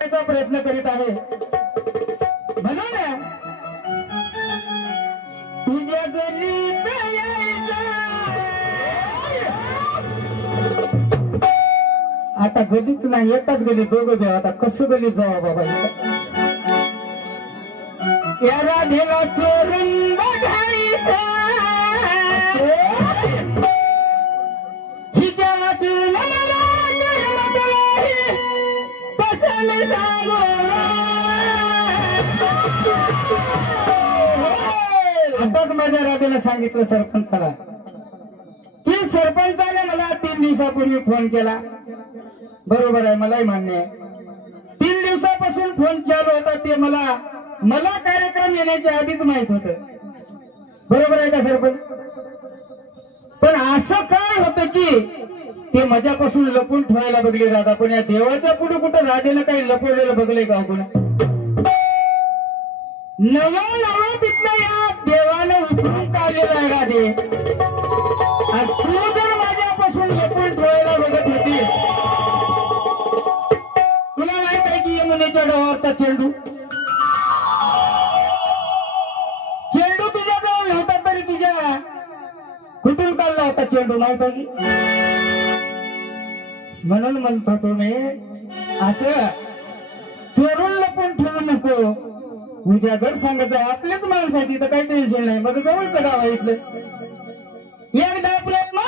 प्रयत्न करीत आहे म्हणून तुझ्या गलीत आता गलीच नाही एकाच गली दोघं देव आता कसं गलीत जावं बाबा या राधेला चोरून बघायचं हिच्या वाचून आताच माझ्या राधेला सांगितलं सरपंचाला की सरपंचाने मला 3 दिवसापूर्वी फोन केला. बरोबर आहे मलाही मान्य आहे 3 दिवसापासून फोन चालू होता ते मला कार्यक्रम येण्याच्या आधीच माहित होत. बरोबर आहे का सरपंच. पण असं काय होतं की ते माझ्यापासून लपून ठेवायला बघले राधा पण या देवाच्या पुढे कुठं राधेनं काही लपवलेलं बघलंय का कोण नवं तिथलं या देवानं उतरून काढलेलं आहे राधे आणि तू जर माझ्यापासून लपून ठेवायला बघत होती तुला माहित आहे की यमुनेच्या डोहावरचा चेंडू तुझ्याजवळ नव्हता तरी तुझ्या कुठून काढला होता चेंडू माहित आहे की म्हणून म्हणतो तुम्ही असं चोरून लपून ठेवू नको उजागर सांगायचं आपल्याच माणसाची तर काही टेन्शन नाही माझं जवळचं गाव आहे इथलं एकदा प्रेम